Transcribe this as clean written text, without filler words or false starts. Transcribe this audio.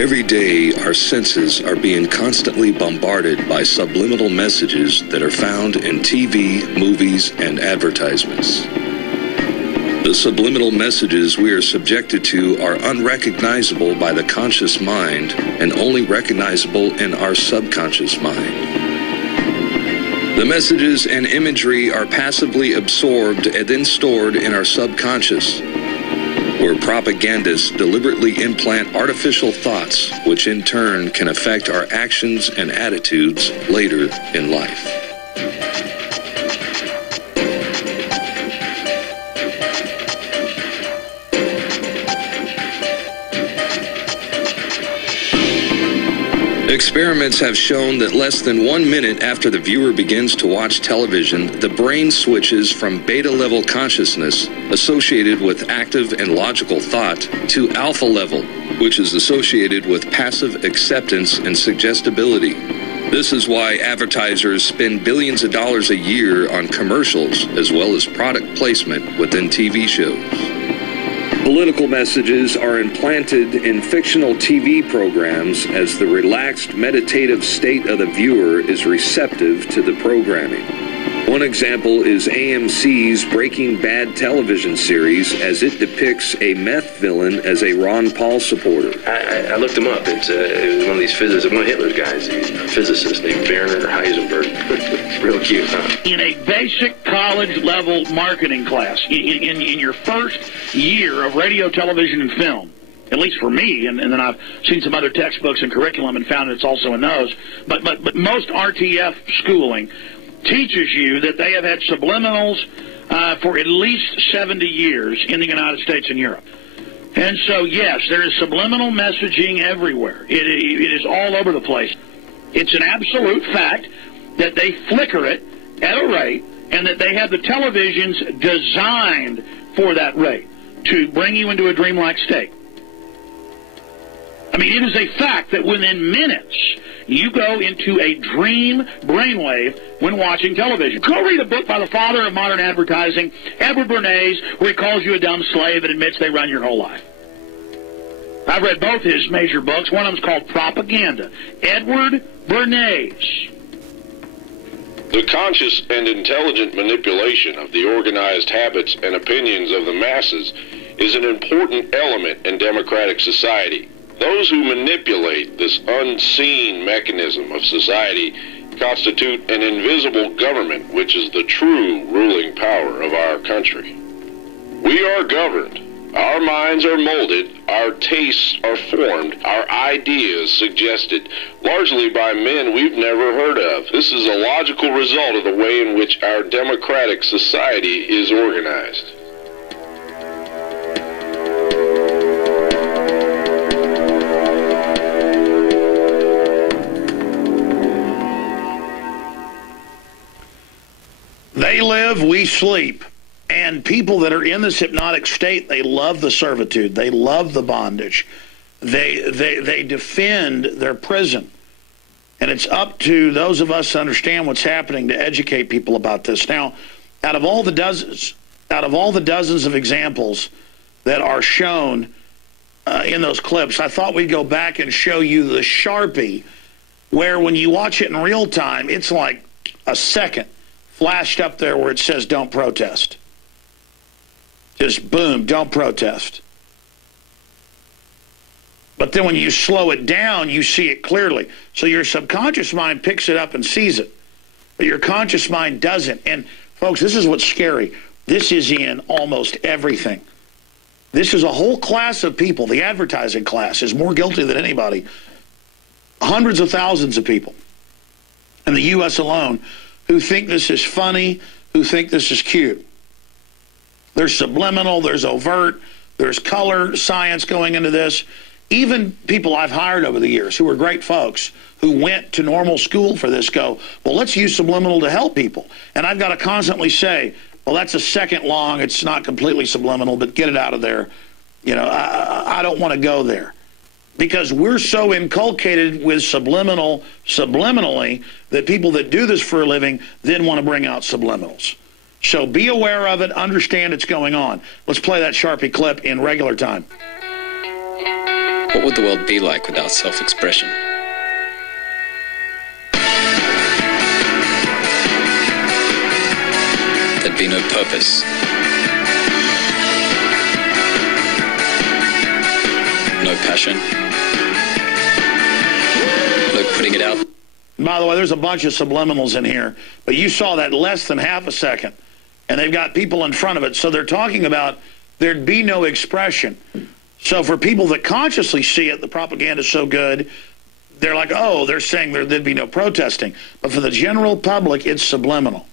Every day, our senses are being constantly bombarded by subliminal messages that are found in TV, movies, and advertisements. The subliminal messages we are subjected to are unrecognizable by the conscious mind and only recognizable in our subconscious mind. The messages and imagery are passively absorbed and then stored in our subconscious, where propagandists deliberately implant artificial thoughts, which in turn can affect our actions and attitudes later in life. Experiments have shown that less than 1 minute after the viewer begins to watch television, the brain switches from beta-level consciousness, associated with active and logical thought, to alpha level, which is associated with passive acceptance and suggestibility. This is why advertisers spend billions of dollars a year on commercials, as well as product placement within TV shows. Political messages are implanted in fictional TV programs as the relaxed, meditative state of the viewer is receptive to the programming. One example is AMC's Breaking Bad television series, as it depicts a meth villain as a Ron Paul supporter. I looked him up. It was one of these physicists, one of Hitler's guys, a physicist named Werner Heisenberg. Real cute, huh? In a basic college-level marketing class, in your first year of radio, television, and film, at least for me, and then I've seen some other textbooks and curriculum and found it's also in those, but most RTF schooling teaches you that they have had subliminals for at least 70 years in the United States and Europe. And so, yes, there is subliminal messaging everywhere. It is all over the place. It's an absolute fact that they flicker it at a rate, and that they have the televisions designed for that rate to bring you into a dreamlike state. I mean, it is a fact that within minutes, you go into a dream brainwave when watching television. Go read a book by the father of modern advertising, Edward Bernays, where he calls you a dumb slave and admits they run your whole life. I've read both his major books. One of them's called Propaganda. Edward Bernays. The conscious and intelligent manipulation of the organized habits and opinions of the masses is an important element in democratic society. Those who manipulate this unseen mechanism of society constitute an invisible government, which is the true ruling power of our country. We are governed. Our minds are molded, our tastes are formed, our ideas suggested, largely by men we've never heard of. This is a logical result of the way in which our democratic society is organized. They live, we sleep. And people that are in this hypnotic state, they love the servitude. They love the bondage. They defend their prison. And it's up to those of us to understand what's happening to educate people about this. Now, out of all the dozens of examples that are shown in those clips, I thought we'd go back and show you the Sharpie, where when you watch it in real time, it's like a second flashed up there where it says don't protest. Just boom, don't protest. But then when you slow it down, you see it clearly. So your subconscious mind picks it up and sees it. But your conscious mind doesn't. And folks, this is what's scary. This is in almost everything. This is a whole class of people. The advertising class is more guilty than anybody. Hundreds of thousands of people in the U.S. alone who think this is funny, who think this is cute. There's subliminal, there's overt, there's color science going into this. Even people I've hired over the years who are great folks who went to normal school for this go, well, let's use subliminal to help people. And I've got to constantly say, well, that's a second long. It's not completely subliminal, but get it out of there. You know, I don't want to go there. Because we're so inculcated with subliminally, that people that do this for a living then want to bring out subliminals. So be aware of it, understand it's going on. Let's play that Sharpie clip in regular time. What would the world be like without self-expression? There'd be no purpose. No passion. No putting it out. By the way, there's a bunch of subliminals in here, but you saw that less than half a second, and they've got people in front of it. So they're talking about there'd be no expression. So for people that consciously see it, the propaganda is so good, they're like, oh, they're saying there'd be no protesting. But for the general public, it's subliminal.